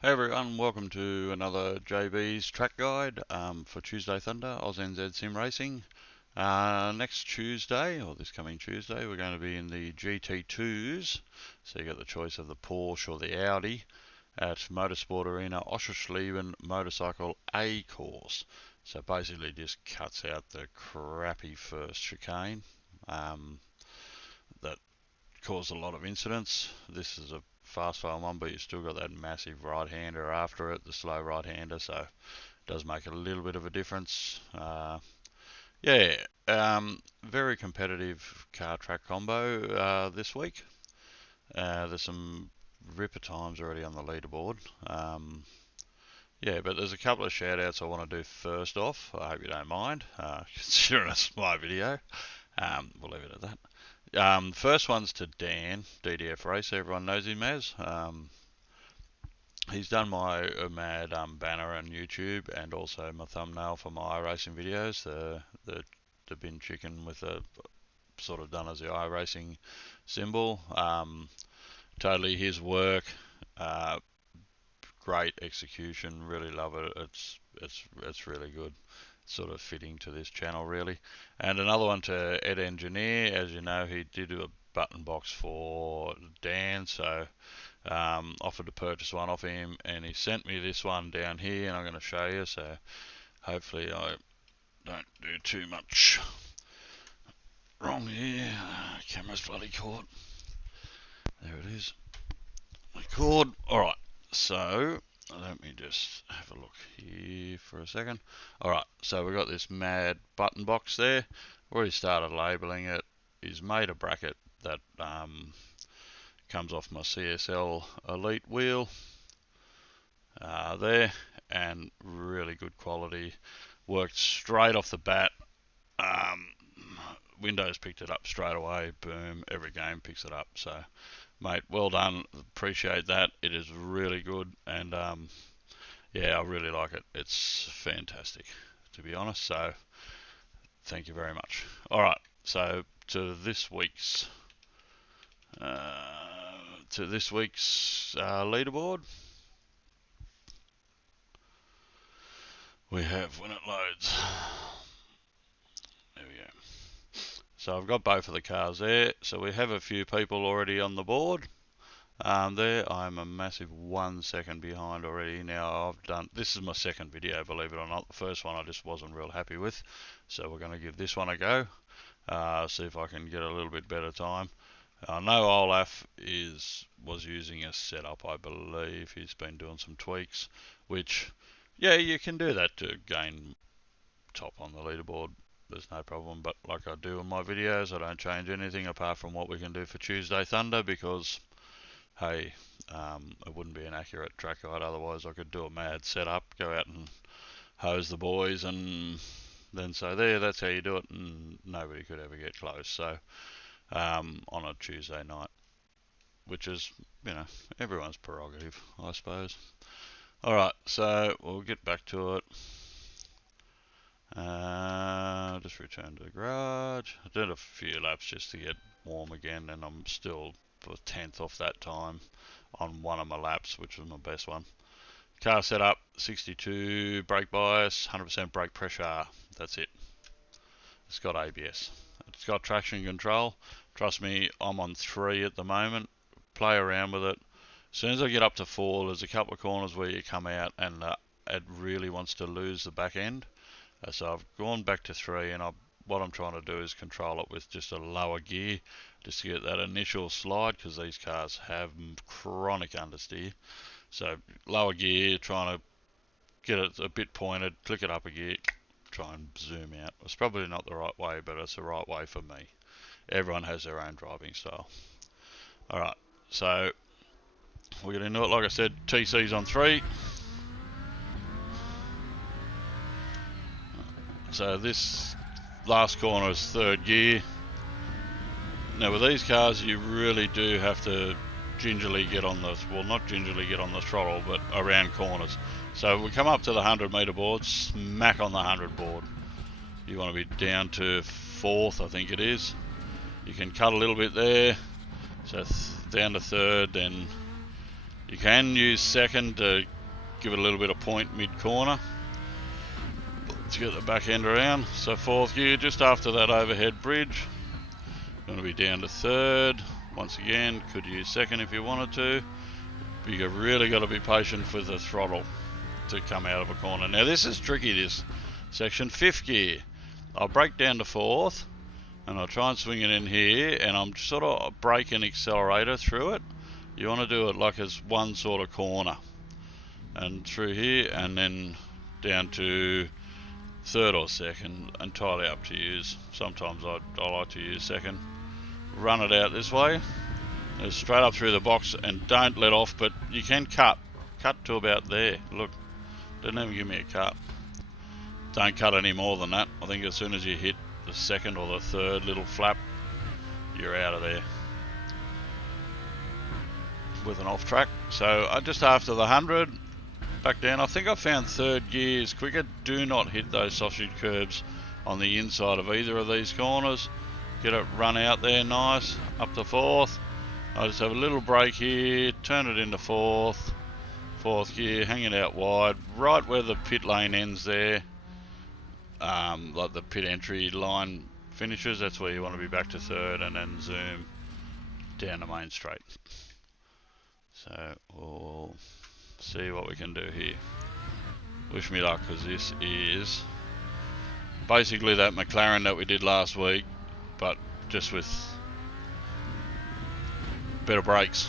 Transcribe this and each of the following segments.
Hey everyone, welcome to another JB's track guide for Tuesday Thunder, AUSNZ Sim Racing. Next Tuesday, or this coming Tuesday, we're going to be in the GT2s. So you got the choice of the Porsche or the Audi at Motorsport Arena Oschersleben Motorcycle A course. So basically just cuts out the crappy first chicane that caused a lot of incidents. This is a fast file one, but you still got that massive right-hander after it, the slow right-hander, so it does make a little bit of a difference. Yeah, very competitive car track combo this week. There's some ripper times already on the leaderboard. Yeah, but there's a couple of shout outs I want to do first off. I hope you don't mind, considering it's my video. We'll leave it at that. First one's to Dan, DDF Racer, everyone knows him as. He's done my mad banner on YouTube and also my thumbnail for my iRacing videos. The bin chicken with the sort of done as the iRacing symbol. Totally his work. Great execution. Really love it. It's really good. Sort of fitting to this channel really. And another one to Ed Engineer. As you know, he did a button box for Dan, so offered to purchase one off him, and he sent me this one down here, and I'm going to show you. So hopefully I don't do too much wrong here. Camera's bloody caught. There it is. My cord. All right. So let me just have a look here for a second. Alright, so we've got this mad button box there. Already started labelling it. He's made a bracket that comes off my CSL Elite wheel there, and really good quality. Worked straight off the bat. Windows picked it up straight away. Boom, every game picks it up. So mate, well done, appreciate that. It is really good, and yeah, I really like it. It's fantastic, to be honest. So thank you very much. All right, so to this week's leaderboard, we have, when it loads, there we go. So I've got both of the cars there. So we have a few people already on the board. There, I'm a massive 1 second behind already. Now this is my second video, believe it or not. The first one I just wasn't real happy with, so we're going to give this one a go. See if I can get a little bit better time. I know Olaf was using a setup, I believe. He's been doing some tweaks, which, yeah, you can do that to gain top on the leaderboard. There's no problem, but like I do in my videos, I don't change anything apart from what we can do for Tuesday Thunder, because hey, it wouldn't be an accurate track guide otherwise. I could do a mad setup, go out and hose the boys, and then say there, that's how you do it, and nobody could ever get close. So on a Tuesday night, which is, you know, everyone's prerogative, I suppose. Alright, so we'll get back to it. Just return to the garage. I did a few laps just to get warm again, and I'm still a tenth off that time on one of my laps, which was my best one. Car setup, 62 brake bias, 100% brake pressure. That's it. It's got ABS. It's got traction control. Trust me, I'm on 3 at the moment. Play around with it. As soon as I get up to 4, there's a couple of corners where you come out and it really wants to lose the back end. So I've gone back to 3, and what I'm trying to do is control it with just a lower gear, just to get that initial slide, because these cars have chronic understeer. So lower gear, trying to get it a bit pointed, click it up a gear, try and zoom out. It's probably not the right way, but it's the right way for me. Everyone has their own driving style. Alright, so we're going to do it, like I said, TC's on 3. So this last corner is 3rd gear. Now with these cars, you really do have to gingerly get on the, well, not gingerly get on the throttle, but around corners. So we come up to the 100 meter board, smack on the 100 board. You want to be down to 4th, I think it is. You can cut a little bit there, so down to 3rd, then You can use second to give it a little bit of point mid-corner to get the back end around. So fourth gear, just after that overhead bridge. Going to be down to third. Once again, could use second if you wanted to. But you've really got to be patient with the throttle to come out of a corner. Now this is tricky, this section. Fifth gear, I'll brake down to fourth and I'll try and swing it in here, and I'm sort of braking accelerator through it. You want to do it like as one sort of corner, and through here and then down to third or second, entirely up to you. Sometimes I like to use second. Run it out this way, straight up through the box, and don't let off, but you can cut to about there. Look, didn't even give me a cut. Don't cut any more than that. I think as soon as you hit the second or the third little flap, you're out of there with an off track. So just after the 100, back down. I think I found third gear is quicker. Do not hit those sausage curbs on the inside of either of these corners. Get it run out there nice. Up to fourth. I just have a little brake here, turn it into fourth gear, hang it out wide, right where the pit lane ends there. Like the pit entry line finishes, that's where you want to be back to third, and then zoom down the main straight. So we'll see what we can do here. Wish me luck, because this is basically that McLaren that we did last week, but just with better brakes.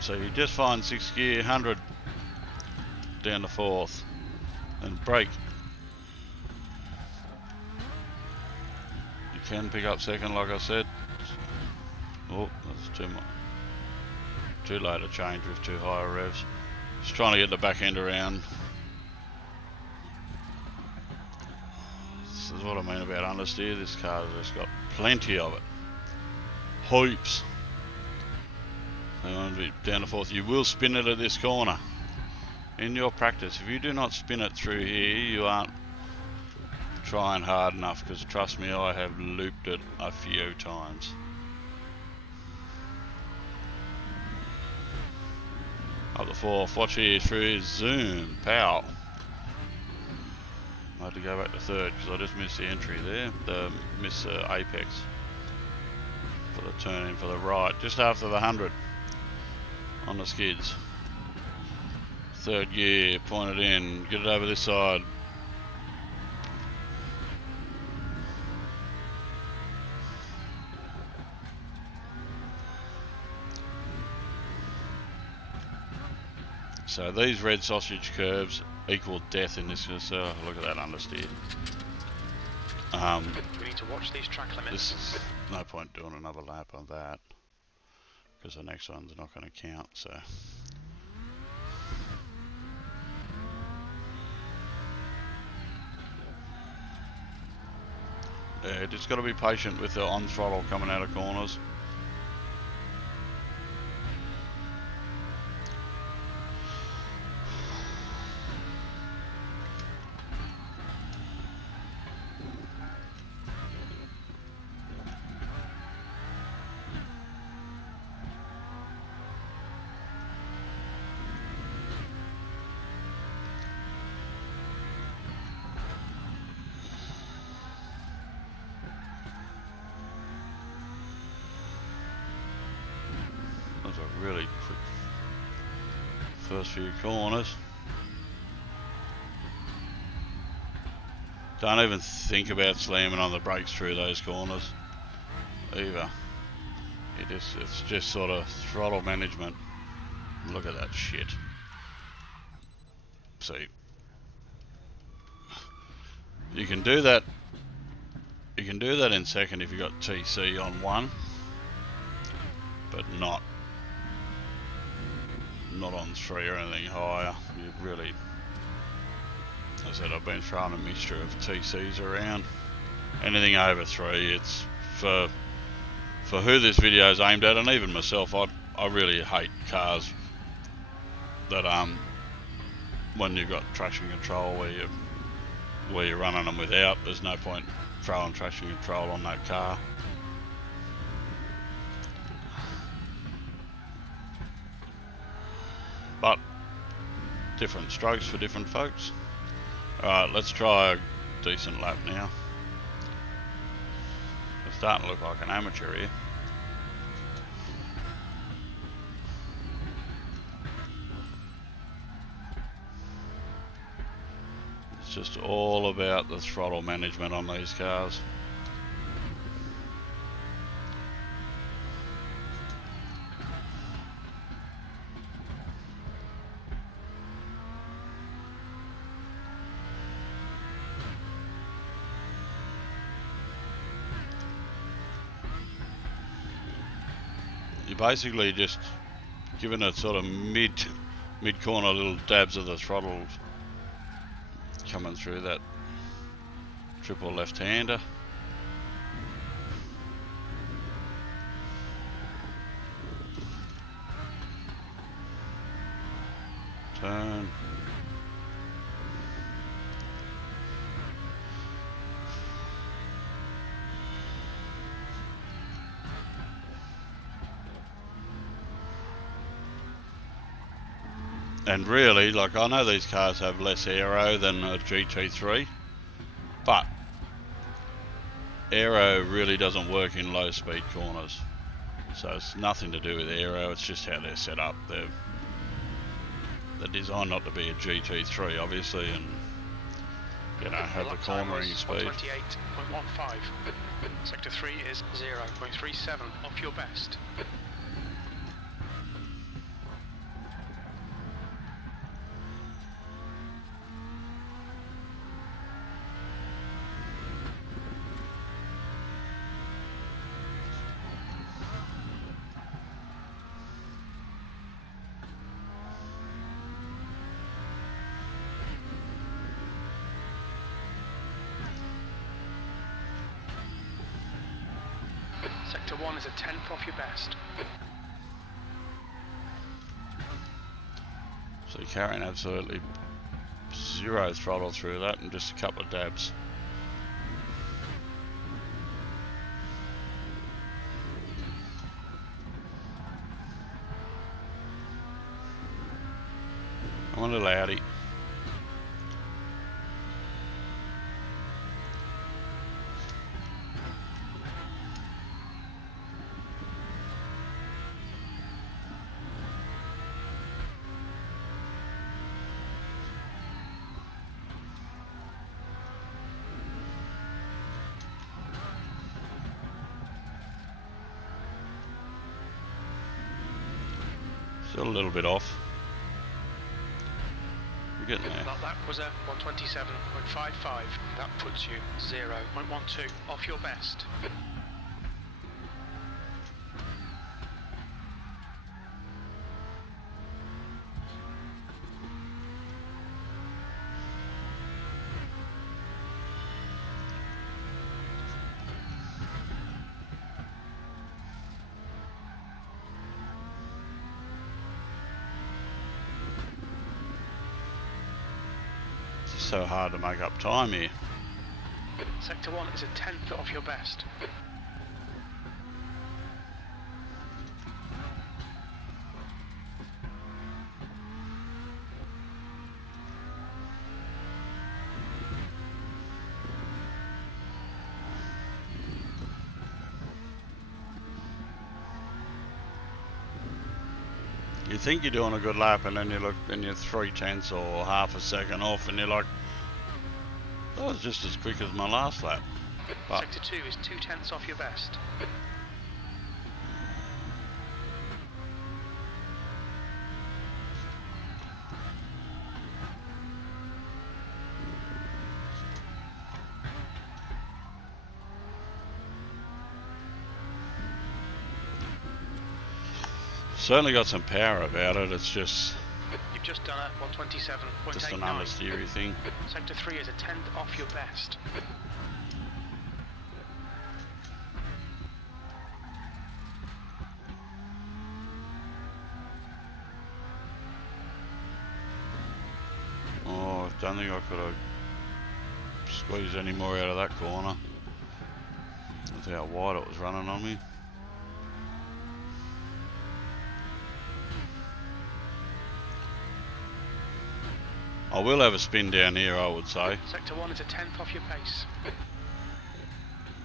So you just find 6th gear, 100 down to 4th, and brake. You can pick up second, like I said. Oh, that's too much. Too low to change with too high revs. Just trying to get the back end around. This is what I mean about understeer. This car has just got plenty of it. Hoops. Down to 4th. You will spin it at this corner. In your practice, if you do not spin it through here, you aren't trying hard enough, because trust me, I have looped it a few times. Up the 4th. Watch here through zoom. Pow. I had to go back to 3rd because I just missed the entry there. Missed the apex for the turn in for the right. Just after the 100. On the skids. 3rd gear, point it in, get it over this side. So these red sausage curves equal death in this. Look at that understeer. We need to watch these track limits. This is no point doing another lap on that, because the next one's not going to count. So yeah, just got to be patient with the on throttle coming out of corners. A really quick first few corners. Don't even think about slamming on the brakes through those corners either. It's just sort of throttle management. Look at that shit. See, you can do that. You can do that in second if you got TC on 1, but not on 3 or anything higher. You really, as I said, I've been throwing a mixture of TCs around. Anything over 3, it's for who this video is aimed at, and even myself, I really hate cars that when you've got traction control where you're running them without. There's no point throwing traction control on that car. but different strokes for different folks. Alright, let's try a decent lap now. I'm starting to look like an amateur here. It's just all about the throttle management on these cars. You're basically just giving it sort of mid-corner little dabs of the throttle coming through that triple left-hander. Turn. And really, like, I know these cars have less aero than a GT3, but aero really doesn't work in low speed corners. So it's nothing to do with aero, it's just how they're set up. They're designed not to be a GT3, obviously, and, you know, have the cornering speed. 128.15. Sector 3 is 0.37 off your best. Sector 1 is a 10th off your best. So you're carrying absolutely zero throttle through that and just a couple of dabs. I want a little Audi. Still a little bit off. We're getting there. That was a 127.55. That puts you 0.12 off your best. So hard to make up time here. Sector 1 is a 10th off your best. You think you're doing a good lap, and then you look, and you're 3/10 or half a second off, and you're like, that was just as quick as my last lap. But Sector 2 is 2/10 off your best. certainly got some power about it. It's just You've just done a 127.89. just an understeery thing. Sector 3 is a 10th off your best. Oh, I don't think I could have squeezed any more out of that corner. That's how wide it was running on me. I will have a spin down here, I would say. Sector 1 is a tenth off your pace.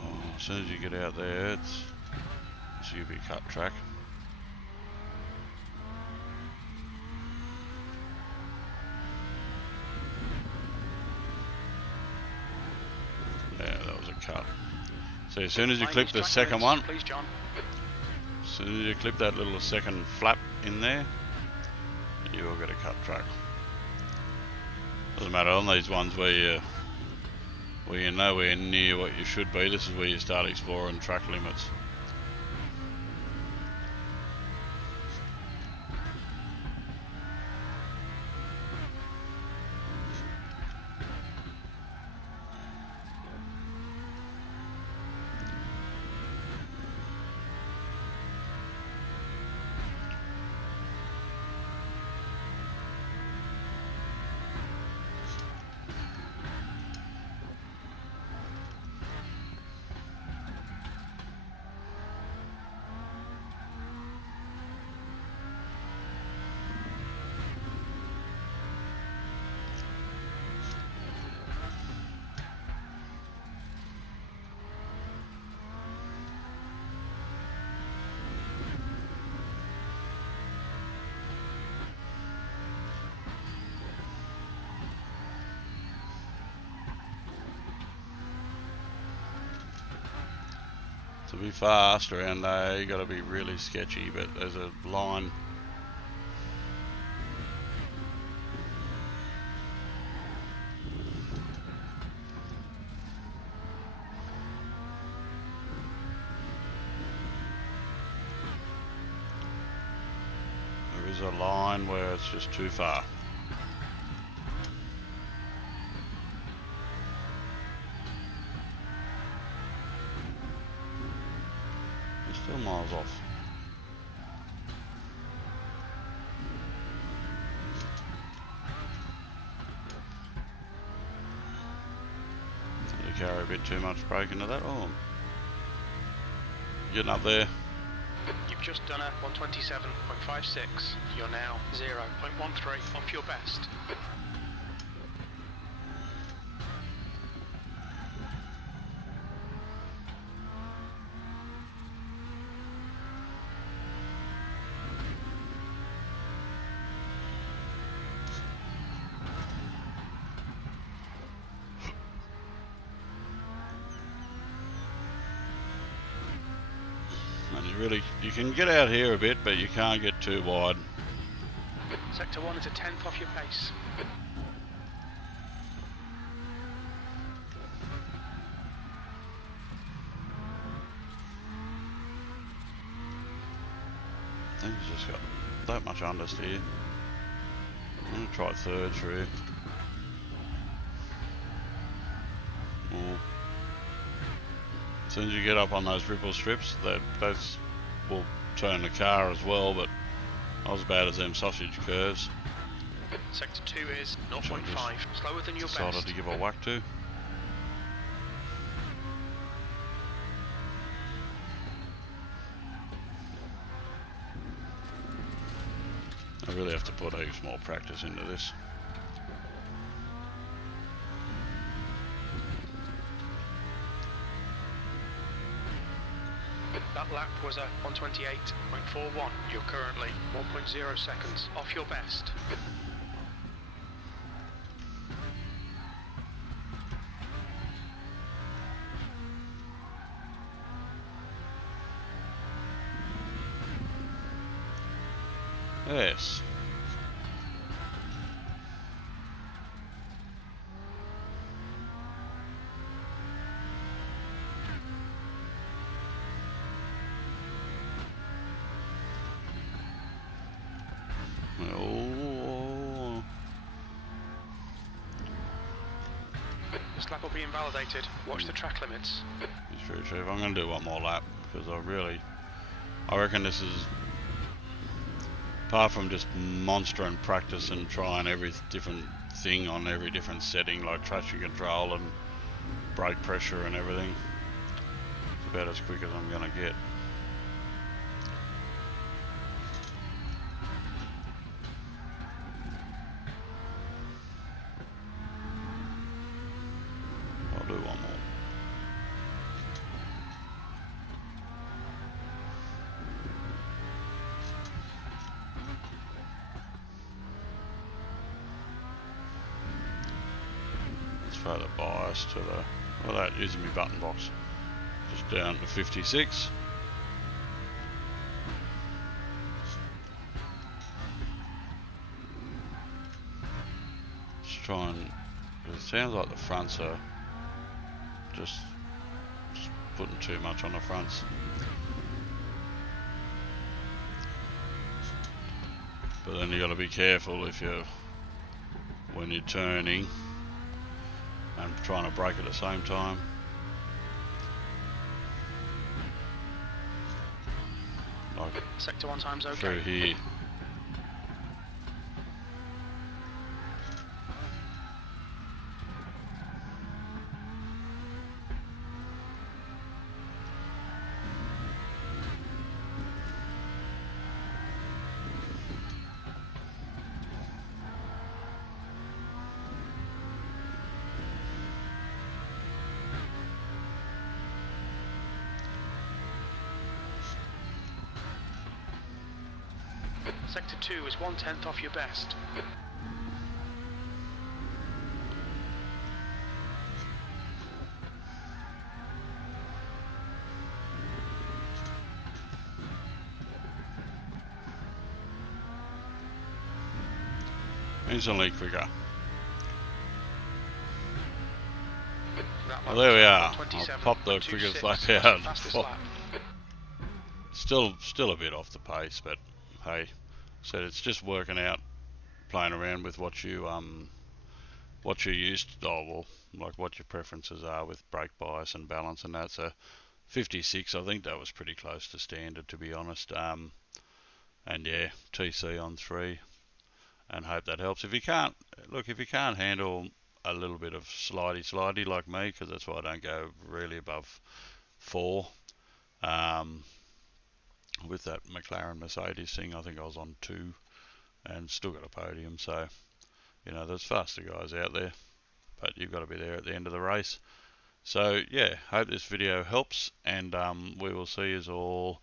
Oh, as soon as you get out there, it's UV cut track. Yeah, that was a cut. So as soon as you clip the second one, please, John. as soon as you clip that little second flap in there, you will get a cut track. Doesn't matter on these ones where you're nowhere near what you should be. This is where you start exploring track limits. To be fast around there, you got to be really sketchy, but there's a line. There is a line where it's just too far. Still miles off. You carry a bit too much brake into that. Oh, getting up there. You've just done a 127.56. You're now 0.13 off your best. And you can get out here a bit, but you can't get too wide. Sector 1 is a tenth off your pace. Things just got that much understeer. I'm gonna try third through. Oh. As soon as you get up on those ripple strips, those will turn the car as well, but not as bad as them sausage curves. Sector 2 is 0.5, slower than your decided best. to give a whack to. I really have to put heaps more practice into this. That lap was a 128.41. You're currently 1.0 seconds off your best. Yes. Oh. This lap will be invalidated. Watch the track limits. It's very true. I'm going to do one more lap because I reckon this is, apart from just monstering practice and trying every different thing on every different setting like traction control and brake pressure and everything, it's about as quick as I'm going to get. throw the bias to the, well, that using my button box, just down to 56. Just try and, it sounds like the fronts are just putting too much on the fronts. But then you got to be careful if you, when you're turning and trying to brake at the same time. Like Sector 1 times okay. through here. Sector 2 is 1/10 off your best. Instantly quicker. That Well, there we are. I'll 27, pop the quickest lap out. Still a bit off the pace, but hey, so it's just working out, playing around with what you used to, well, like what your preferences are with brake bias and balance and that. So 56, I think that was pretty close to standard, to be honest. And yeah, TC on 3, and hope that helps. If you can't handle a little bit of slidey like me, because that's why I don't go really above 4. With that McLaren Mercedes thing, I think I was on 2 and still got a podium. So, you know, there's faster guys out there, but you've got to be there at the end of the race. So yeah, hope this video helps, and we will see you all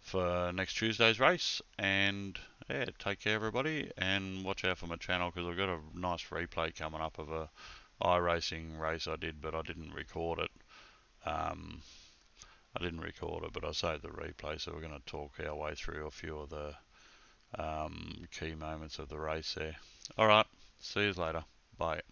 for next Tuesday's race. And yeah, take care everybody, and watch out for my channel, because I've got a nice replay coming up of a iRacing race I did, but I didn't record it. But I saved the replay, so we're going to talk our way through a few of the key moments of the race there. Alright, see you later. Bye.